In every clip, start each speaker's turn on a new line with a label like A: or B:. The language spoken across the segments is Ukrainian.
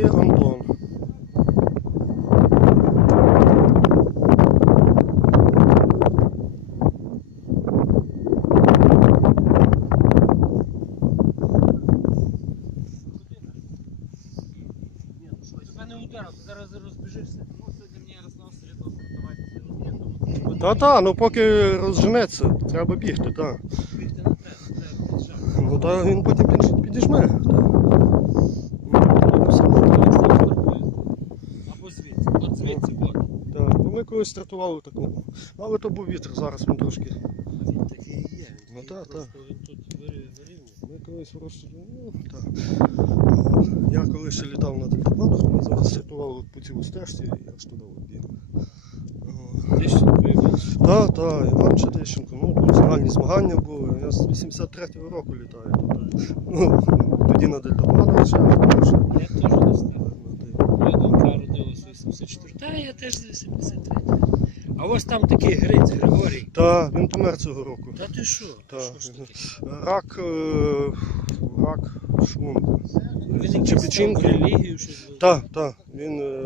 A: є Антон.
B: Розбіжишся.
C: Ну,
A: ну поки розженеться, треба бігти, так.
B: Бігти не треба, треба.
A: Ну та він потім під- підіжме.
B: Або звідси. От звідси, от.
A: Так, бо ми колись стартували так. ну, Але то був вітер, зараз він трошки.
B: Він такий і є.
A: Ну,
B: такий
A: та,
B: просто Він тут вирівнює.
A: Ми колись просто, ну так. Я коли ще літав на дельтапланах, ми зараз стартували по цілу стежці і аж туди от бігли.
B: Тищенко Іван.
A: Так, так, Іван Чатищенко. Ну, тут загальні змагання були. Я з 83-го року літаю. Ну, тоді на дельтапланах ще,
B: Я теж не став. Я теж з 83. А ось там такий Гриць Григорій.
A: Та, він помер цього року.
B: Та ти що?
A: Та,
B: Що ж таке?
A: Рак, е, рак шлунку.
B: Він
A: Чи
B: якийсь там релігію щось.
A: Так, так. Він, е,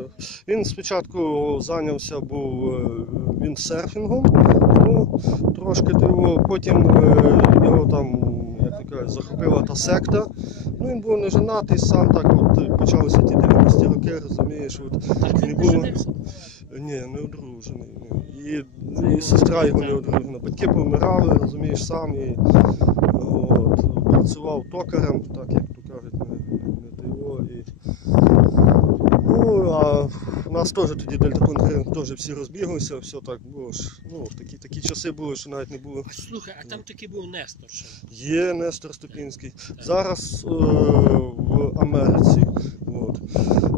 A: він спочатку зайнявся був е, він серфінгом, ну, трошки його, потім е, його там, як то кажуть, захопила та секта. Ну, він був не женатий, сам так от е, почалися ті 90-ті розумієш. От,
B: Так
A: не було. ні, не одружений. І, і сестра його не одружена. Батьки помирали, розумієш, сам і от, працював токарем, так як то кажуть, не, не, того. І, ну, а в нас теж тоді дельтаконтринг теж всі розбіглися, все так було ж. Ну, такі, такі часи були, що навіть не було.
B: А Слухай, а там такий був Нестор ще.
A: Є Нестор Ступінський. Зараз е, в Америці. От.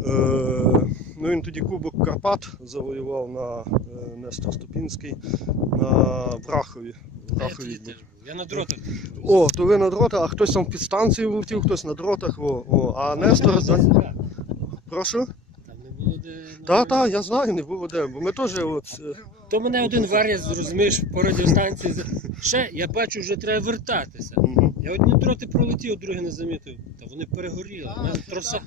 A: Е, ну, він тоді Кубок Карпат завоював на е, Нестор Ступінський на Брахові.
B: А я
A: Брахові.
B: Я на дротах.
A: О, то ви на дротах, а хтось там в підстанцію влетів, хтось на дротах. О, о. А Нестор. за- Прошу?
B: Там не було де.
A: Так, так, я знаю, не було де. Бо ми теж от. е,
B: То мене один варять, зрозумієш, по радіостанції. Ще, я бачу, вже треба вертатися. Я одні дроти пролетів, другі не замітив. Та вони перегоріли. У мене троса.